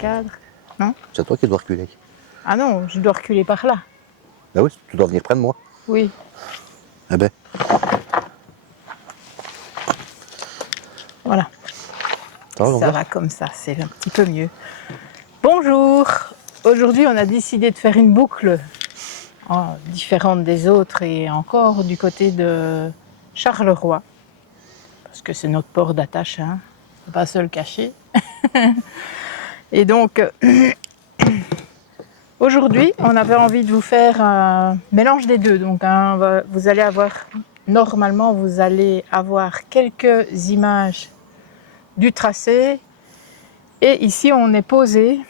cadre. Non? C'est toi qui dois reculer. Ah non, je dois reculer par là. Ben oui, tu dois venir près de moi. Oui. Eh ben. Voilà. Ça va comme ça, c'est un petit peu mieux. Bonjour. Aujourd'hui, on a décidé de faire une boucle différente des autres et encore du côté de Charleroi. Parce que c'est notre port d'attache, hein. On ne peut pas se le cacher. Et donc, aujourd'hui, on avait envie de vous faire un mélange des deux. Donc, vous allez avoir, normalement, vous allez avoir quelques images du tracé. Et ici, on est posé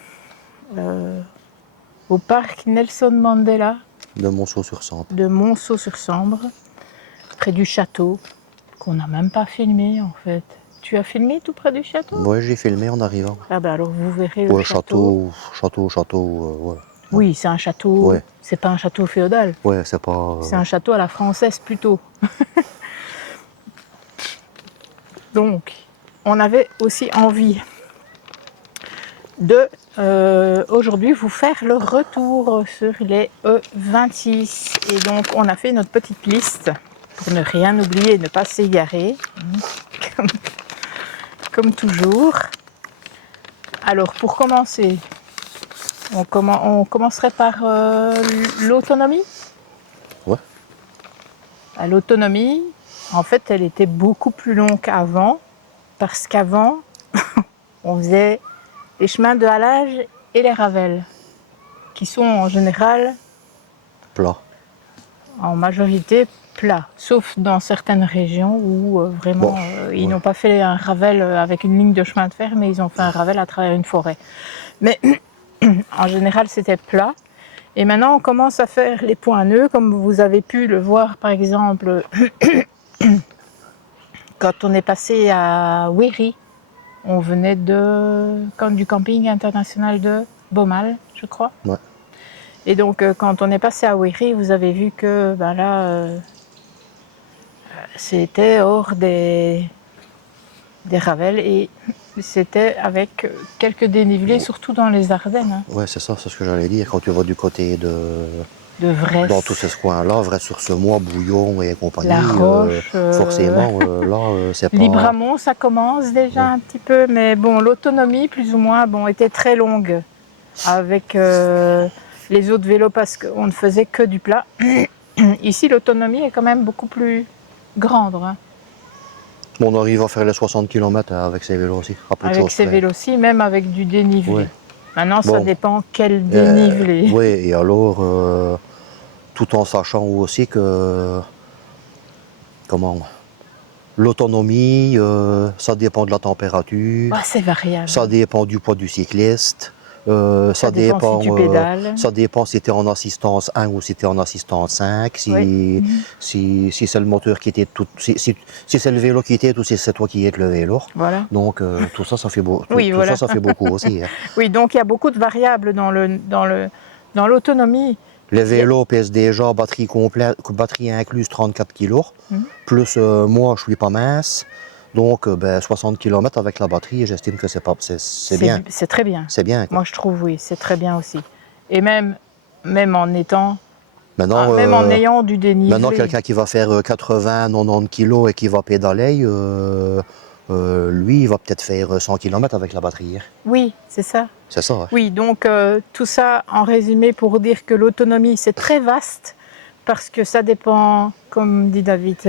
au parc Nelson Mandela de Monceau-sur-Sambre. De Monceau-sur-Sambre, près du château, qu'on n'a même pas filmé en fait. Tu as filmé tout près du château? Oui, j'ai filmé en arrivant. Ah ben alors vous verrez le le château. Château, ouais. Oui, c'est un château, ouais. C'est pas un château féodal. Ouais, c'est pas... C'est un château à la française plutôt. Donc, on avait aussi envie de aujourd'hui vous faire le retour sur les E26. Et donc, on a fait notre petite liste pour ne rien oublier, ne pas s'égarer, comme toujours. Alors, pour commencer, on commencerait par l'autonomie. Ouais. L'autonomie, en fait, elle était beaucoup plus longue qu'avant, parce qu'avant, on faisait les chemins de halage et les ravels, qui sont en général plats. En majorité plats, sauf dans certaines régions où vraiment ils n'ont pas fait un ravel avec une ligne de chemin de fer, mais ils ont fait un ravel à travers une forêt. Mais en général, c'était plat. Et maintenant, on commence à faire les points nœuds, comme vous avez pu le voir par exemple quand on est passé à Wéry. On venait du camping international de Beaumal, je crois. Ouais. Et donc, quand on est passé à Wéry, vous avez vu que là, c'était hors des ravels et c'était avec quelques dénivelés, surtout dans les Ardennes. Hein. Ouais, c'est ça, c'est ce que j'allais dire. Quand tu vas du côté de Vresse. Dans tous ces coins-là, Vresse-sur-Semois, Bouillon et compagnie. La Roche. Forcément, là, c'est pas... Libramont, ça commence déjà un petit peu, mais bon, l'autonomie, plus ou moins, était très longue avec les autres vélos parce qu'on ne faisait que du plat. Ici, l'autonomie est quand même beaucoup plus grande. Hein. Bon, on arrive à faire les 60 km avec ces vélos aussi. Avec ces vélos-ci, même avec du dénivelé. Ouais. Maintenant, ça dépend quel dénivelé. Oui, et alors, tout en sachant aussi que... L'autonomie, ça dépend de la température. C'est variable. Ça dépend du poids du cycliste. Ça dépend si tu pédales. Ça dépend si tu es en assistance 1 ou si tu es en assistance 5, si c'est le moteur qui était tout, si c'est le vélo qui était ou si c'est toi qui es le vélo. Voilà. Donc tout ça, ça fait beaucoup. Ça fait beaucoup aussi. Hein. Oui, donc il y a beaucoup de variables dans l'autonomie. Les vélos pèsent déjà batterie complète, batterie incluse 34 kg. Plus moi, je suis pas mince. Donc, 60 km avec la batterie, j'estime que c'est bien. C'est très bien. C'est bien. Quoi. Moi, je trouve, oui, c'est très bien aussi. Et même en étant... Maintenant, même en ayant du dénivelé. Maintenant, quelqu'un qui va faire 80, 90 kg et qui va pédaler, lui, il va peut-être faire 100 km avec la batterie. Oui, c'est ça. C'est ça. Hein. Oui, donc tout ça en résumé pour dire que l'autonomie, c'est très vaste. Parce que ça dépend, comme dit David,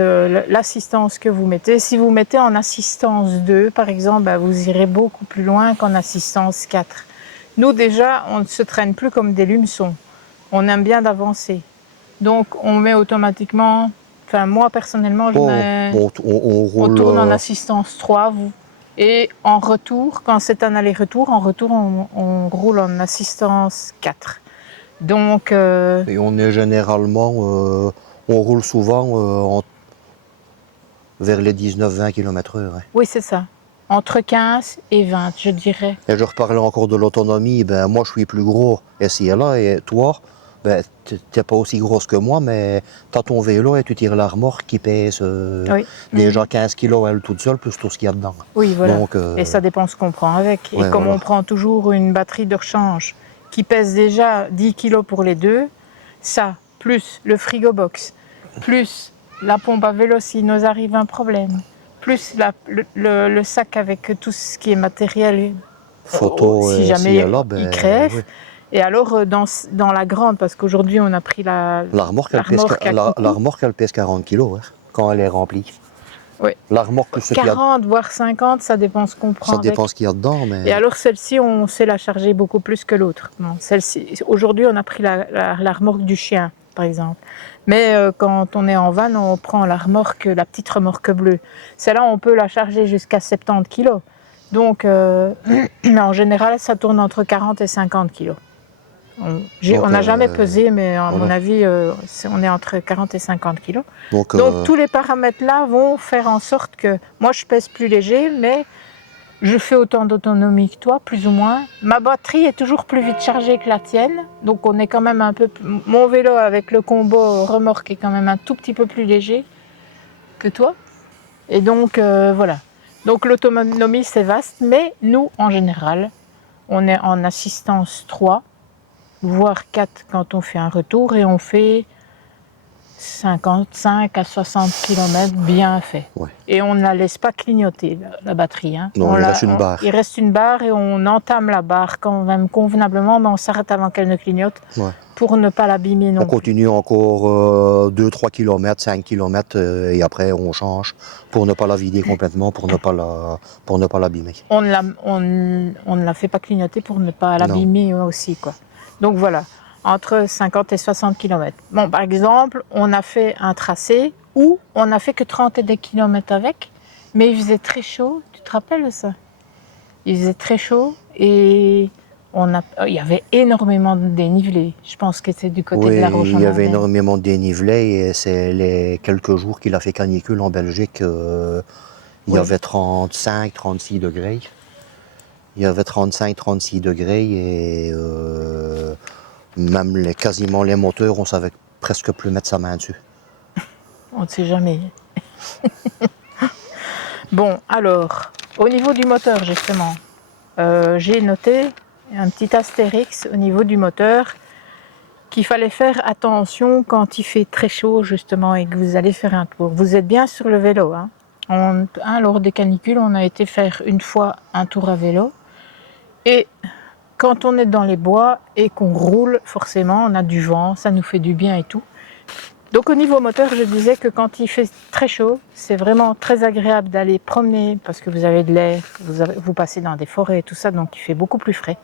l'assistance que vous mettez. Si vous mettez en assistance 2, par exemple, vous irez beaucoup plus loin qu'en assistance 4. Nous, déjà, on ne se traîne plus comme des lumeçons. On aime bien d'avancer. Donc, on met automatiquement... Enfin, moi, personnellement, on tourne en assistance 3. Et en retour, quand c'est un aller-retour, on roule en assistance 4. Donc, et on est généralement, on roule souvent vers les 19-20 km/h. Hein. Oui, c'est ça. Entre 15 et 20, je dirais. Et je reparlais encore de l'autonomie, moi je suis plus gros, et si là, et toi, ben, t'es pas aussi grosse que moi, mais tu as ton vélo et tu tires la remorque qui pèse Oui. déjà 15 kilos elle toute seule, plus tout ce qu'il y a dedans. Oui, voilà. Donc, et ça dépend ce qu'on prend avec. Et ouais, comme voilà. on prend toujours une batterie de rechange qui pèse déjà 10 kilos pour les deux, ça, plus le frigo box, plus la pompe à vélo s'il nous arrive un problème, plus le sac avec tout ce qui est matériel, Photo, si si jamais elle est là, il ben, crève. oui. Et alors, dans la grande, parce qu'aujourd'hui on a pris la La remorque, à la coucou. remorque, elle pèse 40 kilos hein, quand elle est remplie. Oui. La remorque, plus ce qu'il y a, 40 voire 50, ça dépend ce qu'on prend ça avec. dépend ce qu'il y a dedans, Et mais alors celle-ci, on sait la charger beaucoup plus que l'autre. Bon, celle-ci, aujourd'hui, on a pris la remorque du chien, par exemple. Mais quand on est en van, on prend la petite remorque bleue. Celle-là, on peut la charger jusqu'à 70 kg. Donc, mais en général, ça tourne entre 40 et 50 kg. On n'a jamais pesé, mais à mon avis, on est entre 40 et 50 kg. Donc tous les paramètres-là vont faire en sorte que moi, je pèse plus léger, mais je fais autant d'autonomie que toi, plus ou moins. Ma batterie est toujours plus vite chargée que la tienne. Donc on est quand même un peu... Mon vélo avec le combo remorque est quand même un tout petit peu plus léger que toi. Et donc voilà. Donc l'autonomie c'est vaste, mais nous en général, on est en assistance 3, voire 4 quand on fait un retour et on fait 55 à 60 km bien fait. ouais. Et on ne la laisse pas clignoter, la batterie. Hein. Non, il reste une barre. Il reste une barre et on entame la barre quand même convenablement, mais on s'arrête avant qu'elle ne clignote pour ne pas l'abîmer non plus. On continue encore 2-3 km, 5 km et après on change pour ne pas la vider complètement, pour ne pas l'abîmer. On ne la fait pas clignoter pour ne pas l'abîmer aussi, quoi. Donc voilà. Entre 50 et 60 km. Bon, par exemple, on a fait un tracé où on n'a fait que 30 et des kilomètres avec, mais il faisait très chaud, tu te rappelles de ça? Il faisait très chaud et il y avait énormément de dénivelé. Je pense que c'est du côté de la Roche. Il y avait énormément de dénivelé et c'est les quelques jours qu'il a fait canicule en Belgique, il y avait 35-36 degrés. Il y avait 35-36 degrés et même quasiment les moteurs, on savait presque plus mettre sa main dessus. On ne sait jamais. Bon, alors, au niveau du moteur, justement, j'ai noté un petit astérix au niveau du moteur qu'il fallait faire attention quand il fait très chaud, justement, et que vous allez faire un tour. Vous êtes bien sur le vélo. Hein. Lors des canicules, on a été faire une fois un tour à vélo. Et quand on est dans les bois et qu'on roule, forcément, on a du vent, ça nous fait du bien et tout. Donc au niveau moteur, je disais que quand il fait très chaud, c'est vraiment très agréable d'aller promener parce que vous avez de l'air, vous passez dans des forêts et tout ça, donc il fait beaucoup plus frais.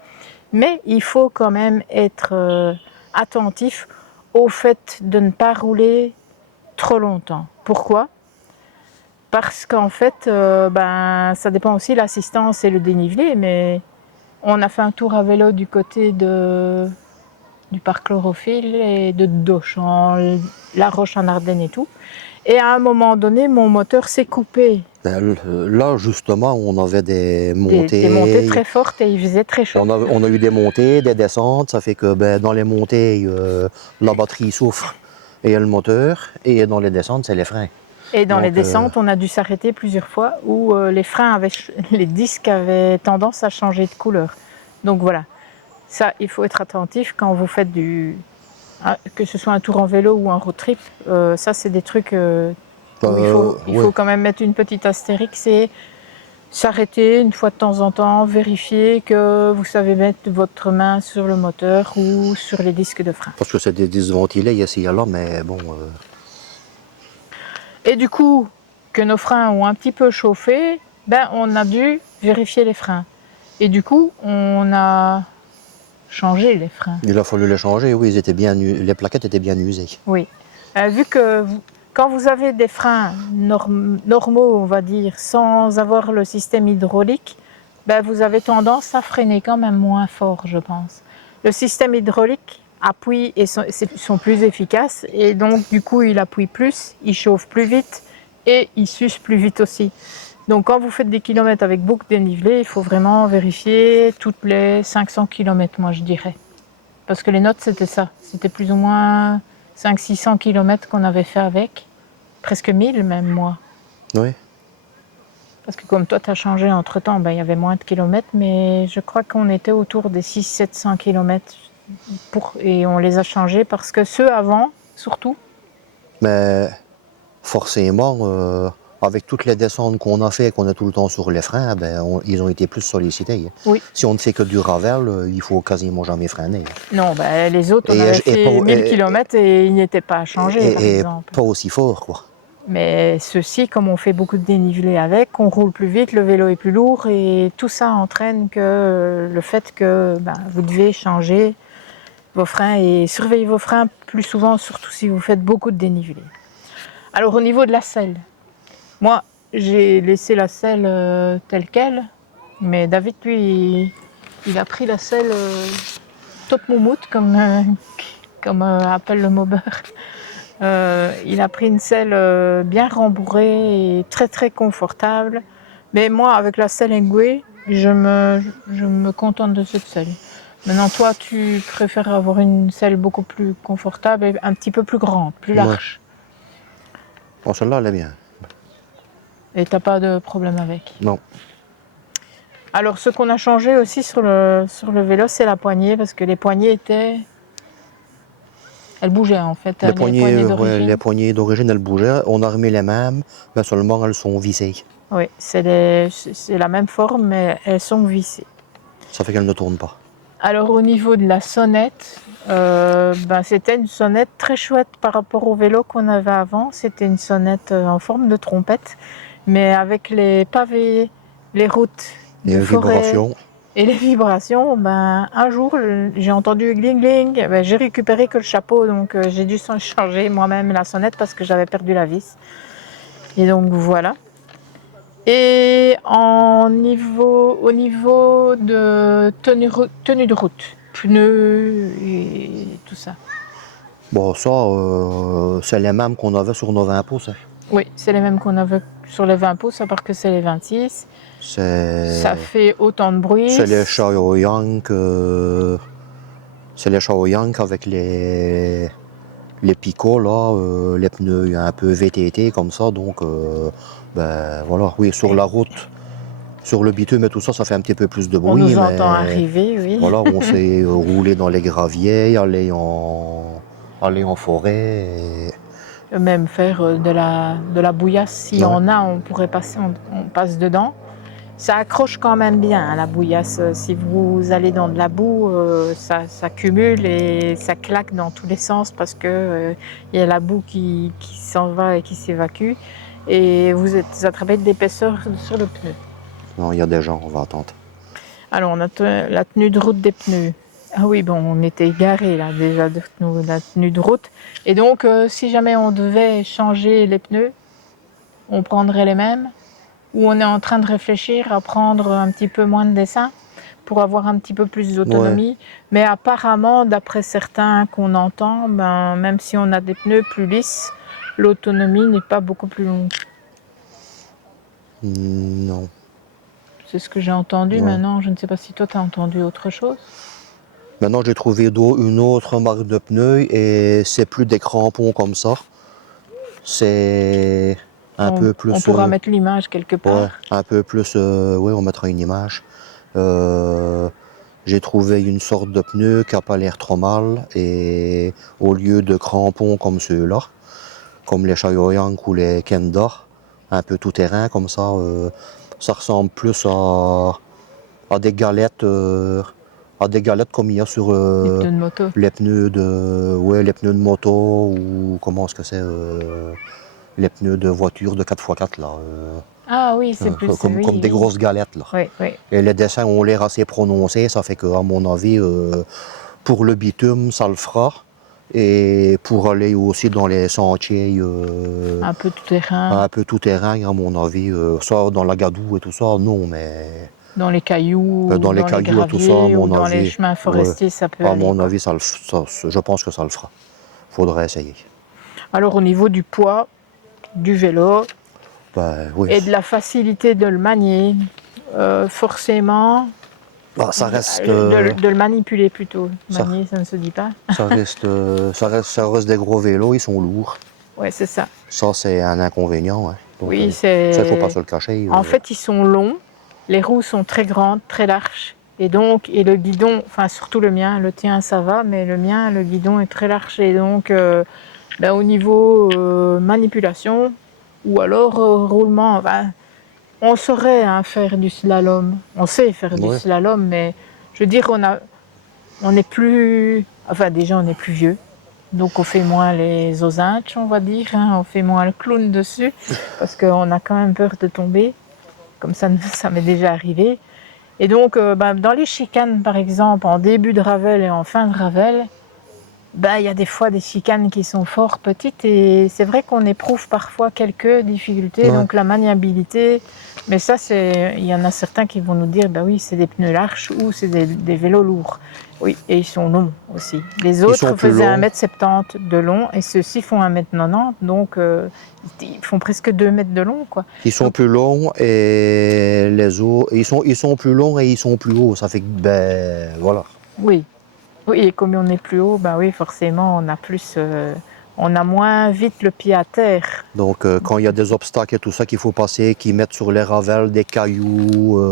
Mais il faut quand même être attentif au fait de ne pas rouler trop longtemps. Pourquoi ? Parce qu'en fait, ça dépend aussi de l'assistance et le dénivelé, mais on a fait un tour à vélo du côté du parc Chlorophylle et de Dochamps, la Roche en Ardennes et tout. Et à un moment donné, mon moteur s'est coupé. Là, justement, on avait des montées. Des montées très fortes et il faisait très chaud. On a eu des montées, des descentes. Ça fait que dans les montées, la batterie souffre et le moteur. Et dans les descentes, c'est les freins. Et dans les descentes, on a dû s'arrêter plusieurs fois où les disques avaient tendance à changer de couleur. Donc voilà, ça, il faut être attentif quand vous faites que ce soit un tour en vélo ou un road trip. Ça, c'est des trucs où il faut quand même mettre une petite astérix et s'arrêter une fois de temps en temps, vérifier que vous savez mettre votre main sur le moteur ou sur les disques de frein. Parce que c'est des disques ventilés ici et là, mais bon... Et du coup, que nos freins ont un petit peu chauffé, on a dû vérifier les freins. Et du coup, on a changé les freins. Il a fallu les changer, oui, les plaquettes étaient bien usées. Oui. Vu que quand vous avez des freins normaux, on va dire, sans avoir le système hydraulique, vous avez tendance à freiner quand même moins fort, je pense. Le système hydraulique appuie et sont plus efficaces et donc du coup il appuie plus, il chauffe plus vite et il suce plus vite aussi. Donc quand vous faites des kilomètres avec beaucoup de dénivelé, il faut vraiment vérifier toutes les 500 km, moi je dirais. Parce que les notes, c'était ça. C'était plus ou moins 500-600 km qu'on avait fait avec. Presque 1000 même, moi. Oui. Parce que comme toi, tu as changé entre-temps, ben, il y avait moins de kilomètres, mais je crois qu'on était autour des 600-700 km. Et on les a changés parce que ceux avant, surtout, Mais forcément, avec toutes les descentes qu'on a fait, qu'on est tout le temps sur les freins, ils ont été plus sollicités. oui. Si on ne fait que du ravel, il faut quasiment jamais freiner. Non, ben, les autres, on Et- avait et fait pas- 1000 km et ils n'étaient pas changés, par Et exemple. pas aussi fort, quoi. Mais ceux-ci, comme on fait beaucoup de dénivelé avec, on roule plus vite, le vélo est plus lourd et tout ça entraîne que le fait que ben, vous devez changer vos freins et surveiller vos freins plus souvent, surtout si vous faites beaucoup de dénivelé. Alors au niveau de la selle, moi j'ai laissé la selle telle quelle, mais David lui il a pris la selle top moumoute comme appelle le mobeur. Il a pris une selle bien rembourrée et très très confortable. Mais moi, avec la selle Engwe, je me contente de cette selle. Maintenant, toi, tu préfères avoir une selle beaucoup plus confortable et un petit peu plus grande, plus large. Bon, celle-là, elle est bien. Et t'as pas de problème avec. Non. Alors, ce qu'on a changé aussi sur le vélo, c'est la poignée, parce que les poignées étaient... Elles bougeaient en fait, Les poignées d'origine. d'origine, elles bougeaient. On a remis les mêmes, mais seulement elles sont vissées. Oui, c'est la même forme, mais elles sont vissées. Ça fait qu'elles ne tournent pas. Alors au niveau de la sonnette, c'était une sonnette très chouette par rapport au vélo qu'on avait avant. C'était une sonnette en forme de trompette, mais avec les pavés, les routes de Les forêt vibrations. et les vibrations, un jour j'ai entendu gling gling, j'ai récupéré que le chapeau, donc j'ai dû changer moi-même la sonnette parce que j'avais perdu la vis. Et donc voilà. Et au niveau de tenue de route, pneus et tout ça. Bon, ça, c'est les mêmes qu'on avait sur nos 20 pouces. Hein. Oui, c'est les mêmes qu'on avait sur les 20 pouces, à part que c'est les 26. Ça fait autant de bruit. C'est les Shaoyang. C'est les Shaoyang avec les picots, là, les pneus un peu VTT comme ça. Donc, voilà, oui, sur la route, sur le bitume et tout ça, ça fait un petit peu plus de bruit. On nous entend arriver, oui. Voilà, on sait rouler dans les graviers, aller en forêt. Même faire de la bouillasse, si on a, on pourrait passer, on passe dedans. Ça accroche quand même bien, hein, la bouillasse. Si vous allez dans de la boue, ça cumule et ça claque dans tous les sens parce que y a la boue qui s'en va et qui s'évacue. Et vous attrapez de l'épaisseur sur le pneu. Non, il y a des gens, on va attendre. Alors, on a la tenue de route des pneus. Ah oui, bon, on était égarés là déjà de la tenue de route. Et donc, si jamais on devait changer les pneus, on prendrait les mêmes. Ou on est en train de réfléchir à prendre un petit peu moins de dessin pour avoir un petit peu plus d'autonomie. Ouais. Mais apparemment, d'après certains qu'on entend, même si on a des pneus plus lisses, l'autonomie n'est pas beaucoup plus longue. Non. C'est ce que j'ai entendu. Ouais. Maintenant, je ne sais pas si toi, tu as entendu autre chose. Maintenant, j'ai trouvé une autre marque de pneus et c'est plus des crampons comme ça. C'est un peu plus... On pourra mettre l'image quelque part. Ouais, un peu plus... oui, on mettra une image. J'ai trouvé une sorte de pneu qui n'a pas l'air trop mal et au lieu de crampons comme ceux-là, comme les Shaoyang ou les Kenda, un peu tout terrain comme ça ressemble plus à des galettes... comme il y a sur les pneus de moto. Les pneus de moto ou comment est-ce que c'est les pneus de voiture de 4x4 là. Ah oui, c'est plus comme des grosses galettes là. Oui, oui. Et les dessins ont l'air assez prononcés, ça fait que à mon avis pour le bitume ça le fera et pour aller aussi dans les sentiers un peu tout terrain. Un peu tout terrain à mon avis, ça dans la gadoue et tout ça non mais dans les cailloux, dans les cailloux graviers, et tout ça, à mon dans avis, les chemins forestiers, ça peut à aller. mon avis, je pense que ça le fera. Faudrait essayer. Alors au niveau du poids du vélo oui. et de la facilité de le manier, forcément, Ça reste, De le manipuler plutôt. ça- Manier, ça ne se dit pas. ça reste des gros vélos, ils sont lourds. Ouais, c'est ça. Ça, c'est un inconvénient. Hein. Donc, Oui, ça, il ne faut pas c'est... se le cacher. En fait, ils sont longs, les roues sont très grandes, très larges. Et donc, et le guidon, enfin surtout le mien, le tien ça va, mais le mien, le guidon est très large. Et donc, au niveau manipulation, ou alors roulement, on saurait faire du slalom. On sait faire du Ouais. slalom, mais je veux dire, on est plus... Enfin, déjà, on est plus vieux. Donc, on fait moins les osinches, on va dire. Hein, on fait moins le clown dessus, parce qu'on a quand même peur de tomber. Comme ça, ça m'est déjà arrivé. Et donc, dans les chicanes, par exemple, en début de Ravel et en fin de Ravel, il y a des fois des chicanes qui sont fort petites et c'est vrai qu'on éprouve parfois quelques difficultés, Ouais. donc la maniabilité. Mais ça, il y en a certains qui vont nous dire, oui, c'est des pneus larges ou c'est des vélos lourds. Oui, et ils sont longs aussi. Les sont autres plus faisaient longs. 1,70 m de long et ceux-ci font 1,90 m, donc ils font presque 2 mètres de long, quoi. Ils sont plus longs et les autres, ils sont plus longs et ils sont plus hauts. Ça fait que, voilà. Oui. Oui, et comme on est plus haut, oui, forcément, on a moins vite le pied à terre. Donc, quand il y a des obstacles et tout ça qu'il faut passer, qu'ils mettent sur les ravels des cailloux,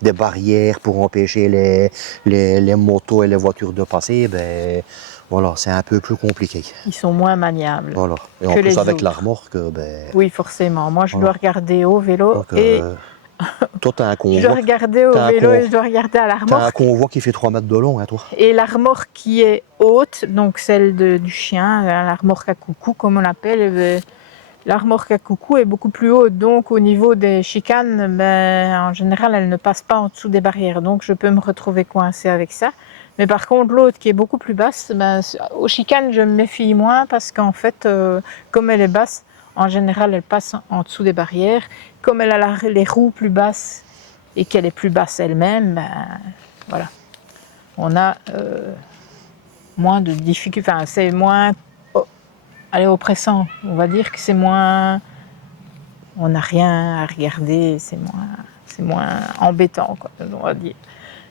des barrières pour empêcher les motos et les voitures de passer, voilà, c'est un peu plus compliqué. Ils sont moins maniables. Voilà. Et en que plus, les avec autres. la remorque, Oui, forcément. Moi, je Voilà. dois regarder au vélo donc, et toi, t'as un je dois convoi, regarder au t'as un vélo con- et je dois regarder à la t'as un remorque. convoi qui fait 3 mètres de long, hein, toi. Et la remorque qui est haute, donc celle du chien, la remorque à coucou, comme on l'appelle, la remorque à coucou est beaucoup plus haute. Donc, au niveau des chicanes, en général, elle ne passe pas en dessous des barrières. Donc, je peux me retrouver coincée avec ça. Mais par contre, l'autre qui est beaucoup plus basse, aux chicanes, je me méfie moins parce qu'en fait, comme elle est basse, en général, elle passe en dessous des barrières. Comme elle a les roues plus basses et qu'elle est plus basse elle-même, voilà. On a moins de difficultés. Enfin, c'est moins oppressant. On va dire que c'est moins... On n'a rien à regarder, c'est moins embêtant, quoi, on va dire.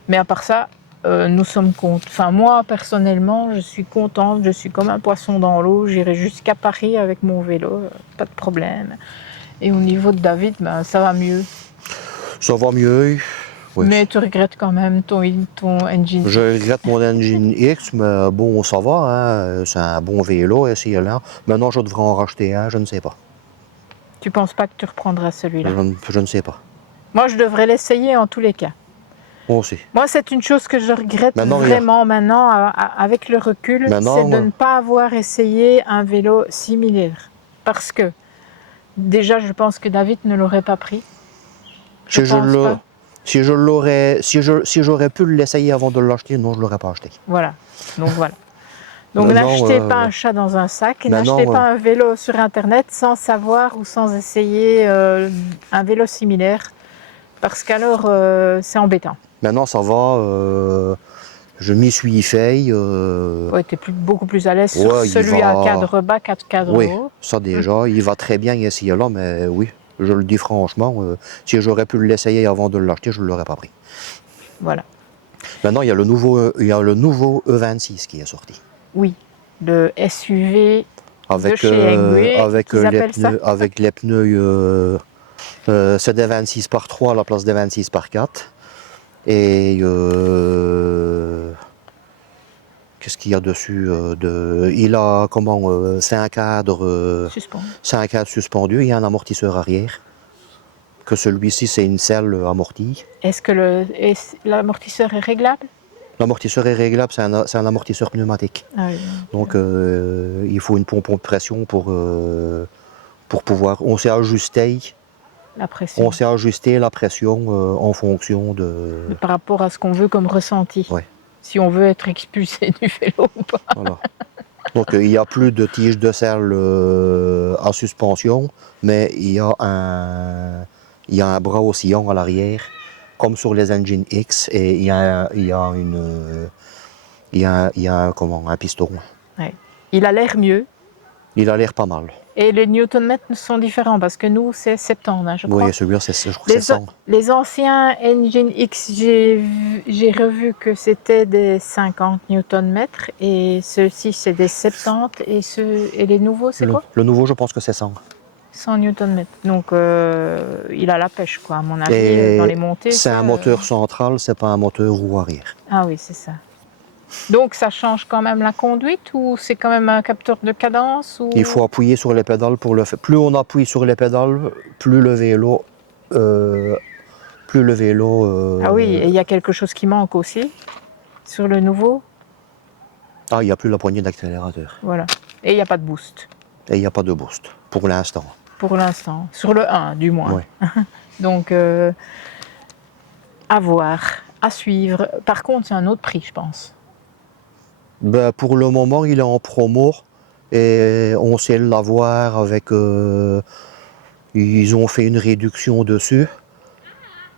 Mais à part ça, nous sommes contents. Enfin, moi, personnellement, je suis contente. Je suis comme un poisson dans l'eau. J'irai jusqu'à Paris avec mon vélo, pas de problème. Et au niveau de David, ça va mieux. Ça va mieux. Oui. Mais tu regrettes quand même ton engine. Je regrette mon Engine X, mais bon, ça va. Hein. C'est un bon vélo, ici et là. Maintenant, je devrais en racheter un, je ne sais pas. Tu penses pas que tu reprendras celui-là? Je ne sais pas. Moi, je devrais l'essayer en tous les cas. Moi aussi. Moi, c'est une chose que je regrette Maintenant, vraiment maintenant, avec le recul, Maintenant, c'est de ne pas avoir essayé un vélo similaire. Parce que, déjà, je pense que David ne l'aurait pas pris. Si pas. si j'aurais pu l'essayer avant de l'acheter, non, je ne l'aurais pas acheté. Voilà. Donc, voilà. Donc, Maintenant, n'achetez pas un chat dans un sac, et maintenant, n'achetez pas un vélo sur Internet sans savoir ou sans essayer un vélo similaire. Parce qu'alors, c'est embêtant. Maintenant, ça va. Je m'y suis fait. Ouais, tu es beaucoup plus à l'aise sur Ouais, il celui va- à cadre bas qu'à cadre Oui, haut. ça déjà, il va très bien ici et là, mais oui, je le dis franchement, si j'aurais pu l'essayer avant de l'acheter, je ne l'aurais pas pris. Voilà. Maintenant, il y a le nouveau E26 qui est sorti. Oui, le SUV Avec, de chez Engwe, qu'ils les appellent ça. pneus, avec les pneus, c'est des 26 par 3 à la place des 26 par 4. Et qu'est-ce qu'il y a dessus il a c'est un cadre, suspendu, il y a un amortisseur arrière. Que celui-ci, c'est une selle amortie. Est-ce que l'amortisseur est réglable? L'amortisseur est réglable, c'est un amortisseur pneumatique. Ah oui. Donc il faut une pompe de pression pour pouvoir. On s'est ajusté La pression. la pression en fonction de. Par rapport à ce qu'on veut comme ressenti. Ouais. Si on veut être expulsé du vélo ou pas. Voilà. Donc il n'y a plus de tige de selle à suspension, mais il y a un bras oscillant à l'arrière, comme sur les Engine X, et il y a un piston. Ouais. Il a l'air mieux. Il a l'air pas mal. Et les newton-mètres sont différents parce que nous, c'est 70, hein, je crois. Oui, celui-là, je crois que c'est 100. Les anciens Engine X, j'ai revu que c'était des 50 newton-mètres et ceux-ci, c'est des 70. Et les nouveaux, c'est quoi? Le nouveau, je pense que c'est 100. 100 newton-mètres. Donc, il a la pêche, quoi, à mon avis, Et dans les montées. c'est un moteur central, c'est pas un moteur roue arrière. Ah oui, c'est ça. Donc, ça change quand même la conduite ou c'est quand même un capteur de cadence ou... Il faut appuyer sur les pédales pour le faire. Plus on appuie sur les pédales, plus le vélo... Ah oui, et il y a quelque chose qui manque aussi sur le nouveau. Ah, il n'y a plus la poignée d'accélérateur. Voilà. Et il n'y a pas de boost. Et il n'y a pas de boost, pour l'instant. Pour l'instant. Sur le 1, du moins. Ouais. Donc, à voir, à suivre. Par contre, c'est un autre prix, je pense. Ben, pour le moment, il est en promo et on sait l'avoir avec... ils ont fait une réduction dessus.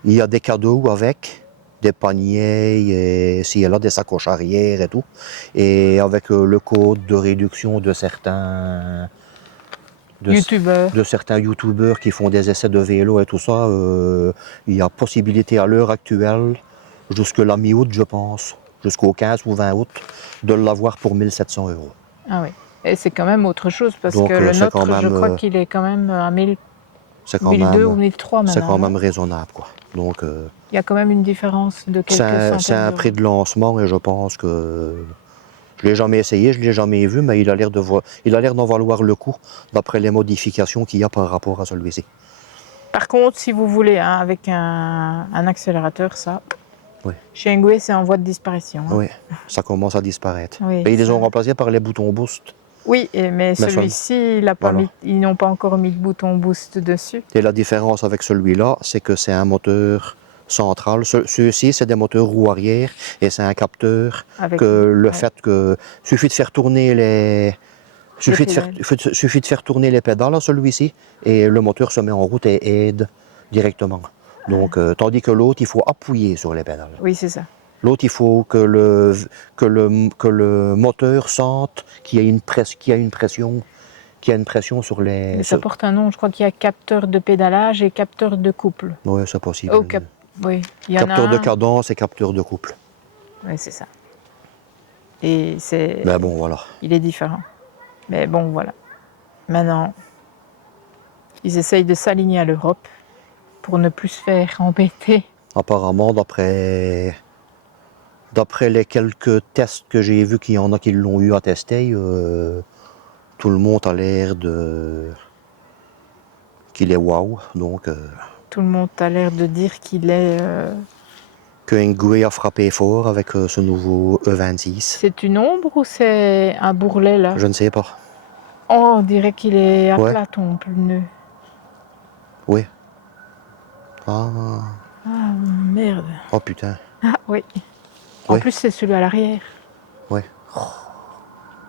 Il y a des cadeaux avec, des paniers, et s'il y a là des sacoches arrière et tout. Et avec le code de réduction de certains... YouTubeur. certains youtubeurs qui font des essais de vélo et tout ça, il y a possibilité à l'heure actuelle, jusque la mi-août je pense, jusqu'au 15 ou 20 août, de l'avoir pour 1 700 €. Ah oui. Et c'est quand même autre chose parce Donc, que le c'est nôtre, quand même, je crois qu'il est quand même à 1000, C'est quand 1002 même, ou 1003 maintenant. c'est quand même non? raisonnable, quoi. Donc, Il y a quand même une différence de quelques centaines c'est un d'euros. prix de lancement et je pense que je l'ai jamais essayé, je l'ai jamais vu, mais il a l'air d'en valoir le coup d'après les modifications qu'il y a par rapport à celui-ci. Par contre, si vous voulez, hein, avec un accélérateur, ça, Oui. chez Engoué, c'est en voie de disparition. Hein. Oui, ça commence à disparaître. Oui, et ils les ça- ont remplacés par les boutons boost. Oui, mais ça- celui-ci, voilà. ils n'ont pas encore mis de bouton boost dessus. Et la différence avec celui-là, c'est que c'est un moteur central. Ceux-ci, c'est des moteurs roue arrière et c'est un capteur Avec, le fait que suffit de faire tourner les suffit de faire tourner les pédales à celui-ci et le moteur se met en route et aide directement. Donc tandis que l'autre, il faut appuyer sur les pédales. Oui, c'est ça. L'autre, il faut que le moteur sente qu'il y a une pression sur les... Mais ça porte un nom, je crois qu'il y a capteur de pédalage et capteur de couple. Oui, c'est possible. Oh, oui, il y en a Capteur de un. cadence et capteur de couple. Oui, c'est ça. Et c'est... Mais bon, voilà. Il est différent. Mais bon, voilà. Maintenant, ils essayent de s'aligner à l'Europe pour ne plus se faire embêter. Apparemment, d'après les quelques tests que j'ai vus qu'il y en a qui l'ont eu à tester, tout le monde a l'air qu'il est waouh. Donc, Tout le monde a l'air de dire qu'il est... que Engoué a frappé fort avec ce nouveau E26. C'est une ombre ou c'est un bourrelet, là? Je ne sais pas. Oh, on dirait qu'il est à Ouais. plat, ton pneu. Oui. Ah, Ah, merde. oh putain. Ah, oui. En Ouais. plus, c'est celui à l'arrière. Ouais.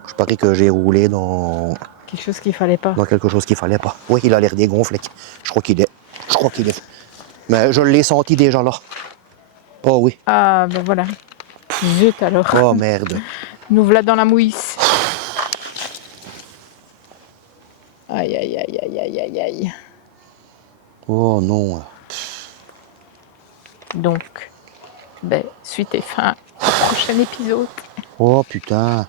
Je parie que j'ai roulé dans Quelque chose qu'il fallait pas. quelque chose qu'il fallait pas. Oui, il a l'air dégonflé. Je crois qu'il est. Mais je l'ai senti déjà là. Oh oui. Ah, ben voilà. Zut alors. Oh merde. Nous voilà dans la mouisse. Aïe, aïe, aïe, aïe, aïe, aïe, aïe. Oh non. Donc, ben, suite et fin au prochain épisode. Oh putain.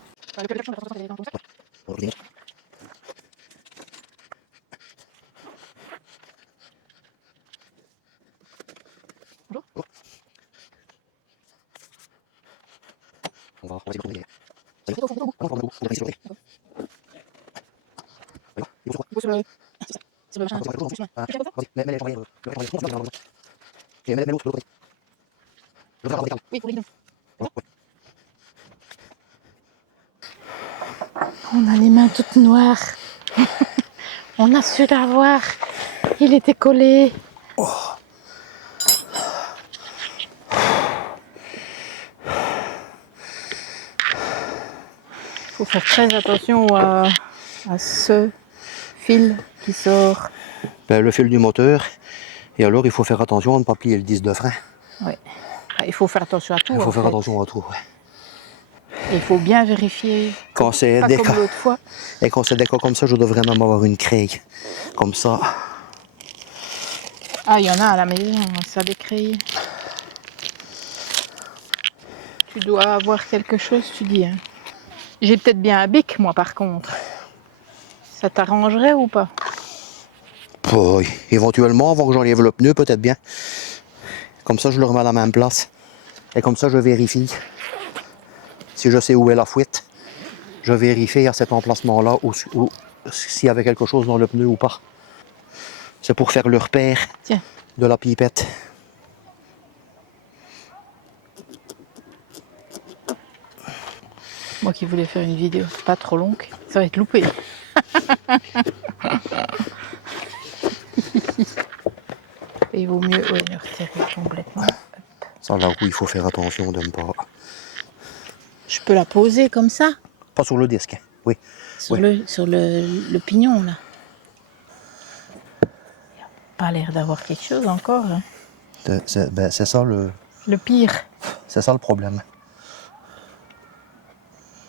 On va essayer de trouver. On a les mains toutes noires. On a su l'avoir. Il était collé. Il faut faire très attention à ce fil qui sort. Ben, le fil du moteur. Et alors, il faut faire attention à ne pas plier le disque de frein. Ouais. Il faut faire attention à tout. Il faut en faire fait. attention à tout. Ouais. Il faut bien vérifier. Quand c'est Pas des comme cas, l'autre fois. et quand c'est des cas comme ça, je devrais même avoir une craie. Comme ça. Ah, il y en a à la maison, ça décrit. Tu dois avoir quelque chose, tu dis. Hein. J'ai peut-être bien un bic, moi, par contre. Ça t'arrangerait ou pas? Puis, éventuellement, avant que j'enlève le pneu, peut-être bien. Comme ça, je le remets à la même place. Et comme ça, je vérifie. Si je sais où est la fuite, je vérifie à cet emplacement-là où s'il y avait quelque chose dans le pneu ou pas. C'est pour faire le repère Tiens. de la pipette. Moi qui voulais faire une vidéo pas trop longue, ça va être loupé. Et il vaut mieux le retirer complètement. Ça, là où il faut faire attention de ne pas... Je peux la poser comme ça, Pas sur le disque, oui. sur, Oui. le pignon là. Il a pas l'air d'avoir quelque chose encore. Hein. C'est ça Le pire, c'est ça le problème.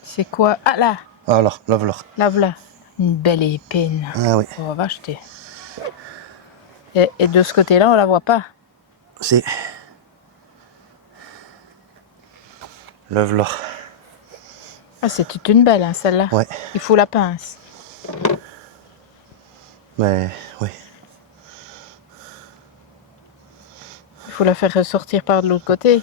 c'est quoi? Ah là, Alors, là, voilà. là voilà, une belle épine. Ah oui. On va acheter. Et de ce côté-là, on la voit pas. C'est... Le voilà. Ah, c'est toute une belle, hein, celle-là. Ouais. Il faut la pince. Mais, oui. Il faut la faire ressortir par de l'autre côté.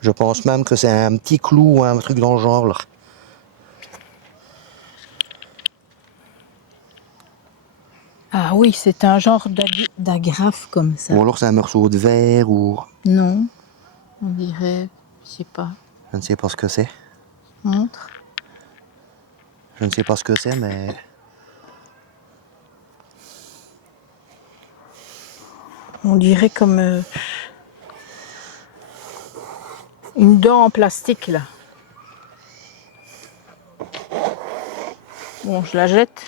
Je pense même que c'est un petit clou ou un truc dans le genre, là. Ah oui, c'est un genre d'agrafe comme ça. Ou alors c'est un morceau de verre ou... Non, on dirait, je sais pas. Je ne sais pas ce que c'est. Montre. Je ne sais pas ce que c'est, mais... On dirait comme une dent en plastique là. Bon, je la jette.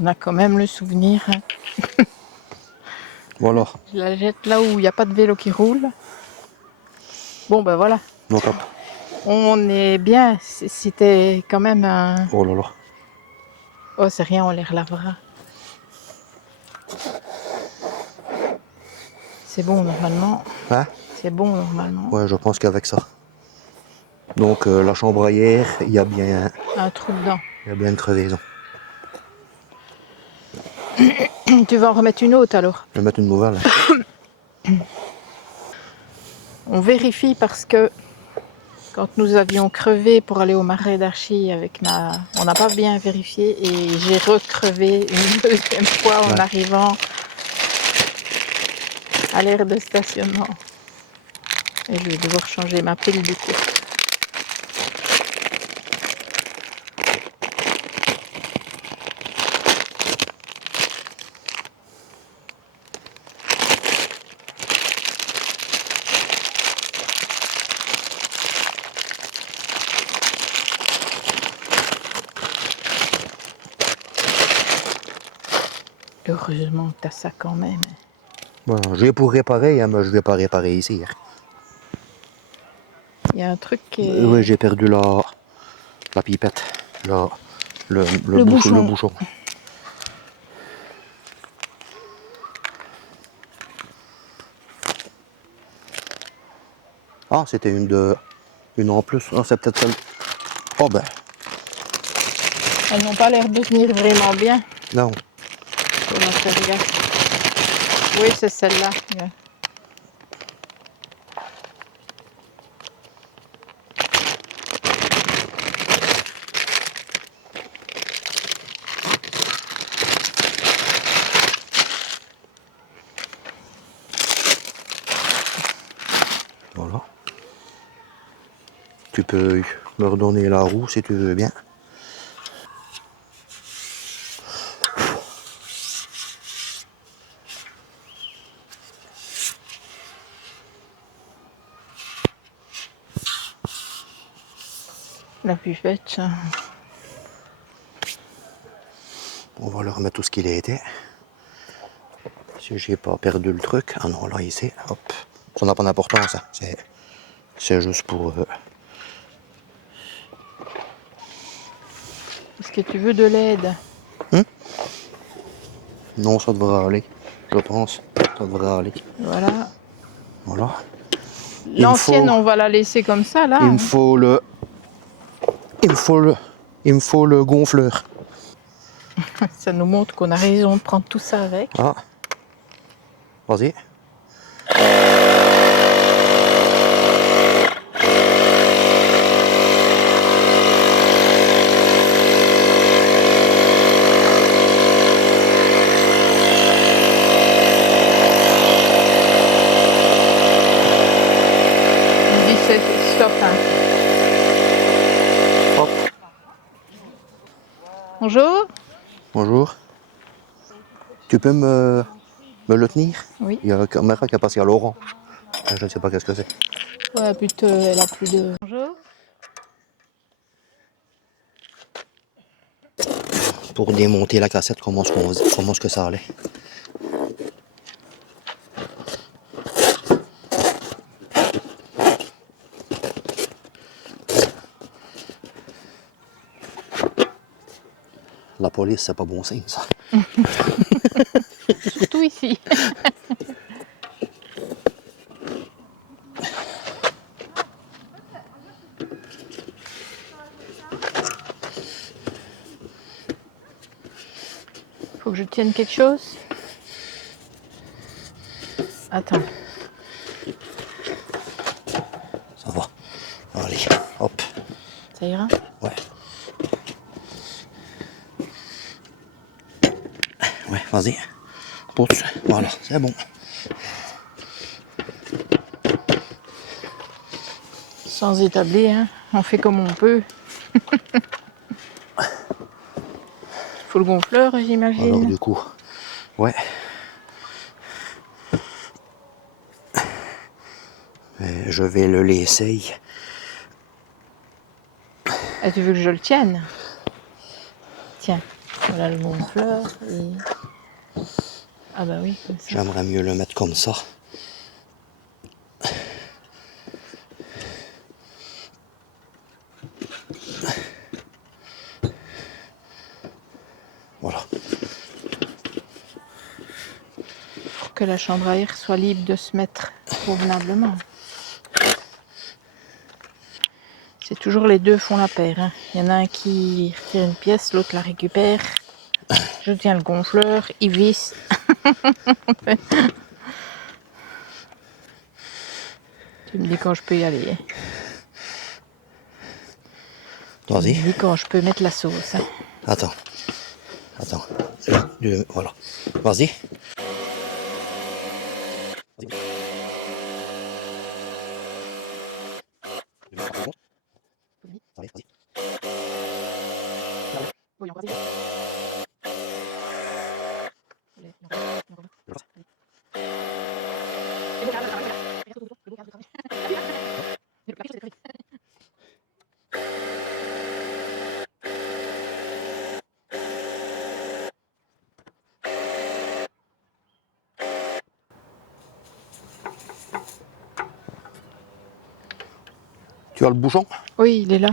On a quand même le souvenir. Hein. Voilà. Je la jette là où il n'y a pas de vélo qui roule. Bon, ben voilà. Donc, hop. On est bien. C'était quand même un... Oh là là. Oh, c'est rien, on les relavera. C'est bon normalement. Hein? C'est bon normalement. Ouais, je pense qu'avec ça. Donc, la chambre à air, il y a bien Un trou dedans. une crevaison. Tu vas en remettre une autre alors. Je vais mettre une nouvelle. On vérifie parce que quand nous avions crevé pour aller au marais d'Archy avec on n'a pas bien vérifié et j'ai recrevé une deuxième fois en Ouais. arrivant à l'aire de stationnement. Et je vais devoir changer ma pile du coup. Heureusement que tu as ça quand même. Bon, j'ai pour réparer, hein, mais je vais pas réparer ici. Hein. Il y a un truc qui est... Oui, j'ai perdu la pipette. Le bouchon. Le bouchon. Ah, c'était une en plus. Ah, c'est peut-être celle. Oh ben, Elles n'ont pas l'air de tenir vraiment bien. non. Faut en faire gaffe. Oui, c'est celle-là. Voilà. Tu peux me redonner la roue si tu veux bien. La buvette, ça. On va le remettre tout ce qu'il a été. Si j'ai pas perdu le truc. Ah non, là, ici, hop. Ça n'a pas d'importance, ça. C'est juste pour... Est-ce que tu veux de l'aide? Non, ça devrait aller. Je pense. Ça devrait aller. Voilà. Voilà. L'ancienne, on va la laisser comme ça, là. Il me faut le... Il me faut le gonfleur. Ça nous montre qu'on a raison de prendre tout ça avec. Ah. Vas-y. On dit stop. Hein. Hop. Bonjour. Bonjour. Tu peux me le tenir? Oui. Il y a une caméra qui a passé à Laurent. Je ne sais pas qu'est-ce que c'est. Ouais, putain, elle a plus de... Bonjour. Pour démonter la cassette, comment est-ce que ça allait? La police, c'est pas bon signe, ça. Surtout ici. Faut que je tienne quelque chose. Attends. Ça va. Allez, hop. Ça ira? Ouais. Ouais, vas-y. Pousse. Voilà, c'est bon. Sans établir, hein. On fait comme on peut. Faut le gonfleur, j'imagine. Alors du coup, ouais. Je vais le laisser. Ah, tu veux que je le tienne? Tiens, voilà le gonfleur. Et... Ah bah oui, comme ça. J'aimerais mieux le mettre comme ça. Voilà. Pour que la chambre à air soit libre de se mettre convenablement. C'est toujours les deux font la paire. Hein. Il y en a un qui retire une pièce, l'autre la récupère. Je tiens le gonfleur, il visse. Tu me dis quand je peux y aller. Hein. Vas-y. Tu me dis quand je peux mettre la sauce. Hein. Attends. Attends. Voilà. Vas-y. Tu as le bouchon? Oui, il est là.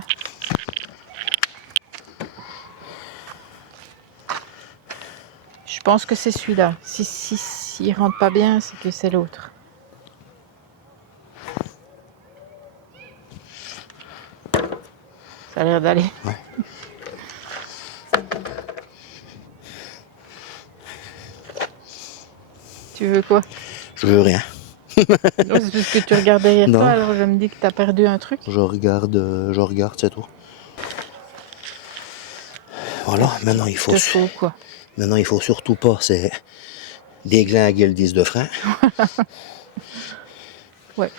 Je pense que c'est celui-là. Si il rentre pas bien, c'est que c'est l'autre. Ça a l'air d'aller. Ouais. Tu veux quoi? Je veux rien. Non, c'est parce que tu regardes derrière Non. toi, alors je me dis que tu as perdu un truc. Je regarde, c'est tout. Voilà, maintenant il faut... Te faut quoi? Maintenant il faut surtout pas, c'est déglinguer le 10 de frein. Ouais.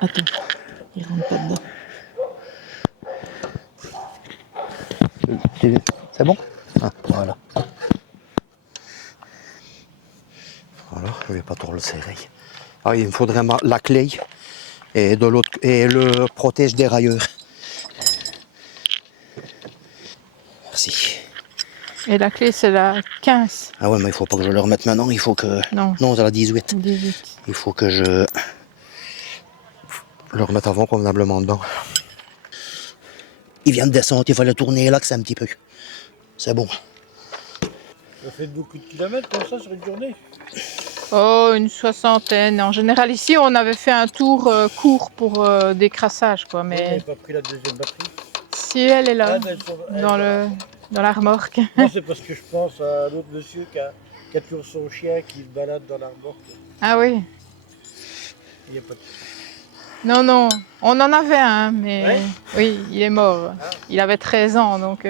Attends, il rentre pas dedans. C'est bon? Ah, voilà. Alors, je vais pas trop le serrer. Ah, il me faudrait la clé et de l'autre et le protège dérailleur. Merci. Et la clé, c'est la 15. Ah ouais, mais il faut pas que je le remette maintenant, il faut que... Non. Non, c'est la 18. 18. Il faut que je le remette avant convenablement dedans. Il vient de descendre, il fallait tourner l'axe un petit peu. C'est bon. Ça fait beaucoup de kilomètres comme ça sur une journée? Oh, une soixantaine. En général, ici, on avait fait un tour court pour décrassage, quoi. Vous Mais n'avez pas pris la deuxième batterie? si elle est là, Ah, dans la remorque. Non, c'est parce que je pense à l'autre monsieur qui a toujours son chien qui se balade dans la remorque. Ah oui. Il n'y a pas de... Non, non. On en avait un, mais Ouais. oui, il est mort. Ah. Il avait 13 ans, donc...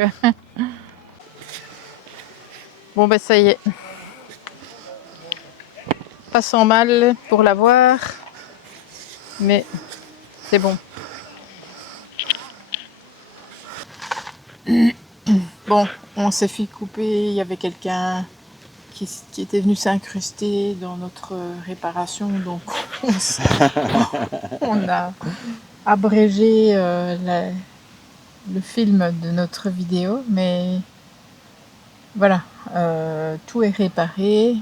Bon, ben ça y est. Pas sans mal pour l'avoir, mais c'est bon. Bon, on s'est fait couper, il y avait quelqu'un qui était venu s'incruster dans notre réparation, donc on a abrégé le film de notre vidéo, mais voilà, tout est réparé.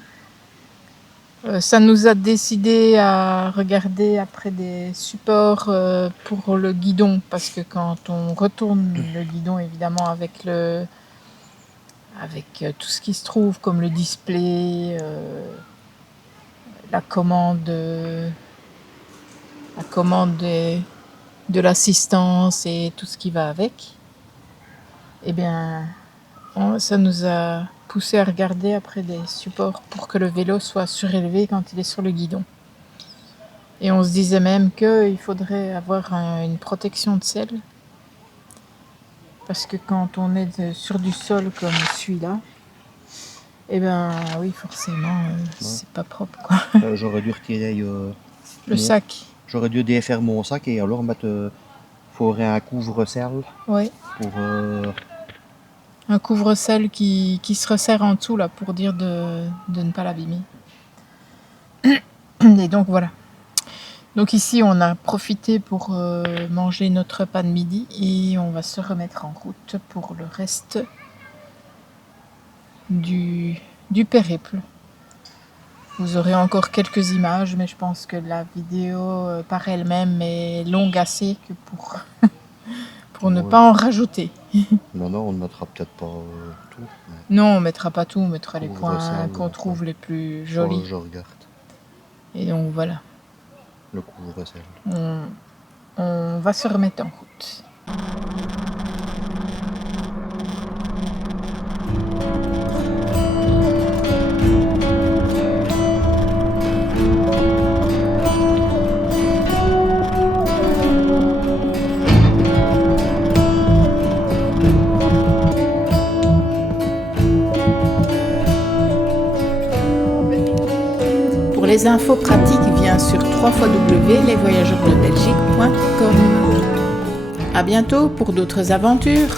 Ça nous a décidé à regarder après des supports pour le guidon, parce que quand on retourne le guidon, évidemment, avec tout ce qui se trouve, comme le display, la commande de l'assistance et tout ce qui va avec, eh bien, ça nous a poussé à regarder après des supports pour que le vélo soit surélevé quand il est sur le guidon. Et on se disait même qu'il faudrait avoir une protection de selle, parce que quand on est sur du sol comme celui-là, eh ben oui, forcément, c'est pas propre, quoi. J'aurais dû retirer Le sac. J'aurais dû défaire mon sac et alors mettre... faudrait un couvre-selle Oui. pour... Un couvre-selle qui se resserre en dessous là pour dire de ne pas l'abîmer. Et donc voilà. Donc ici on a profité pour manger notre repas de midi et on va se remettre en route pour le reste du périple. Vous aurez encore quelques images, mais je pense que la vidéo par elle-même est longue assez que pour ne pas en rajouter. Non, on ne mettra peut-être pas tout. Non, on mettra pas tout, on mettra les Couvre points ça, qu'on trouve les plus jolis. Je regarde Et donc voilà, le couvre-selle. on va se remettre en route. Pour les infos pratiques, viens sur www.lesvoyageurdebelgique.com. À bientôt pour d'autres aventures.